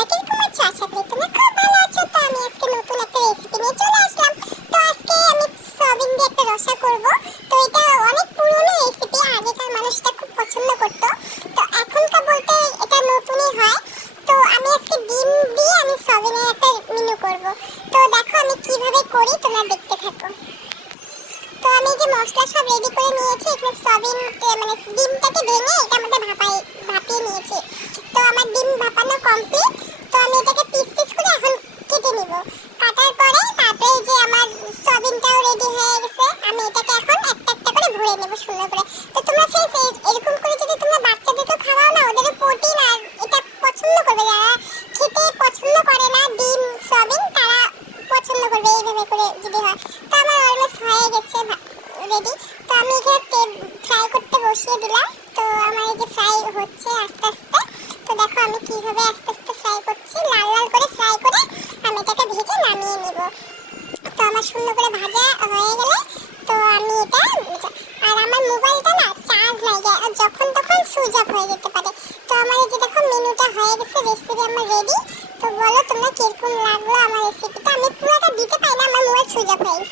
তোমরা কিরকম আছো? আশা করি তোমরা খুব ভালো আছো। তো আমি আজকে নতুন একটা রেসিপি নিয়ে চলে আসলাম। তো আজকে আমি সয়াবিন দিয়ে একটা রসা করব। তো এটা অনেক পুরনো রেসিপি, আগেকার মানুষটা খুব পছন্দ করতো। তো এখনকার বলতে এটা নতুনই হয়। তো আমি আজকে ডিম দিয়ে আমি সয়াবিনের একটা মেনু করব। তো দেখো আমি কিভাবে করি, তোমরা দেখতে থাকো। তো আমি যে মশলা সব রেডি করে নিয়েছি, এখানে সয়াবিন মানে ডিমটাকে ভেঙে এটা মধ্যে ভাপিয়ে নিয়েছি। তো আমার ডিম ভাপানো কমপ্লিট। তো আমি এটাকে পিস পিস করে এখন কেটে নিব। কাটার পরে তারপরে যে আমার সয়াবিনটাও রেডি হয়ে গেছে, আমি এটাকে এখন একটা একটা করে ভরে নেব সুন্দর করে। তো তোমরা ফ্রেন্ডস এরকম করে যদি তোমরা বাচ্চাদেরকে খাওয়াও না, ওদের প্রোটিন আর এটা পছন্দ করবে। যারা খেতে পছন্দ করে না ডিম সয়াবিন, তারা পছন্দ করবে এইভাবে করে যদি হয়। তো আমার অলমোস্ট হয়ে গেছে রেডি। তো আমি এখানে ফ্রাই করতে বসিয়ে দিলাম। তো আমার এই যে ফ্রাই হচ্ছে আস্তে আস্তে। তো দেখো আমি কিভাবে আস্তে আস্তে ফ্রাই করছি, লাল লাল করে ফ্রাই করে আমি এটাকে ভেজে নামিয়ে নিব। তো আমার সুন্দর করে ভাজা হয়ে গেলে তো আমি এটা আর আমার মোবাইলটা না চার্জ লাগে, আর যখন তখন সুইচ অফ হয়ে যেতে পারে। তো আমার এই যে দেখো মেনুটা হয়ে গেছে, রেসিপি আমার রেডি। তো বলো তোমরা কিরকম লাগলো আমার রেসিপিটা। আমি পুরোটা দিতে পারি না, আমার মোবাইল সুইচ অফ হয়ে গেছে।